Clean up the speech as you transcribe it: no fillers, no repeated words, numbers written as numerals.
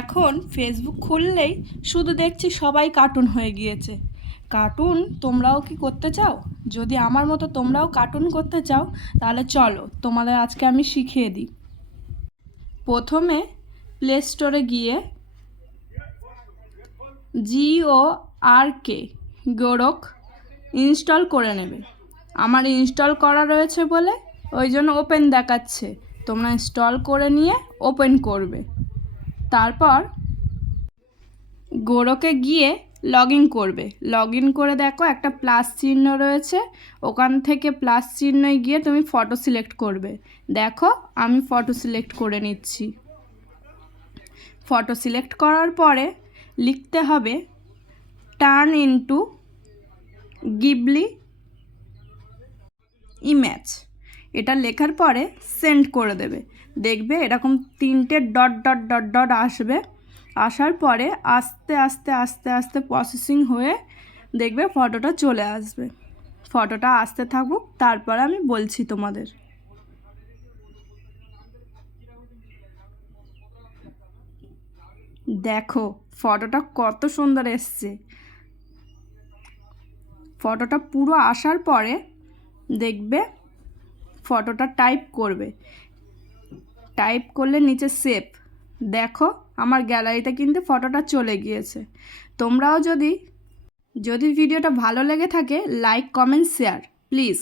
এখন ফেসবুক খুললেই শুধু দেখছি সবাই কার্টুন হয়ে গিয়েছে। কার্টুন তোমরাও কি করতে চাও? যদি আমার মতো তোমরাও কার্টুন করতে চাও তাহলে চলো তোমাদের আজকে আমি শিখিয়ে দিই। প্রথমে প্লে স্টোরে গিয়ে GORK গোরখ ইনস্টল করে নেবে। আমার ইনস্টল করা রয়েছে বলে ওই জন্য ওপেন দেখাচ্ছে। তোমরা ইনস্টল করে নিয়ে ওপেন করবে। তারপর গোরকে গিয়ে লগ ইন করবে। লগ ইন করে দেখো একটা প্লাস চিহ্ন রয়েছে, ওখান থেকে প্লাস চিহ্নয় গিয়ে তুমি ফটো সিলেক্ট করবে। দেখো আমি ফটো সিলেক্ট করে নিচ্ছি। ফটো সিলেক্ট করার পরে লিখতে হবে টার্ন ইনটু গিবলি ইমেজ। এটা লেখার পরে সেন্ড করে দেবে। দেখবে এরকম 3টে ডট ডট ডট ডট আসবে। আসার পরে আস্তে আস্তে আস্তে আস্তে প্রসেসিং হয়ে দেখবে ফটোটা চলে আসবে। ফটোটা আসতে থাকুক, তারপর আমি বলছি তোমাদের। দেখো ফটোটা কত সুন্দর এসছে। ফটোটা পুরো আসার পরে দেখবে ফটোটা টাইপ করবে। টাইপ করলে নিচে সেভ। দেখো আমার গ্যালারিতে কিন্তু ফটোটা চলে গিয়েছে। তোমরাও যদি ভিডিওটা ভালো লেগে থাকে লাইক কমেন্ট শেয়ার প্লিজ।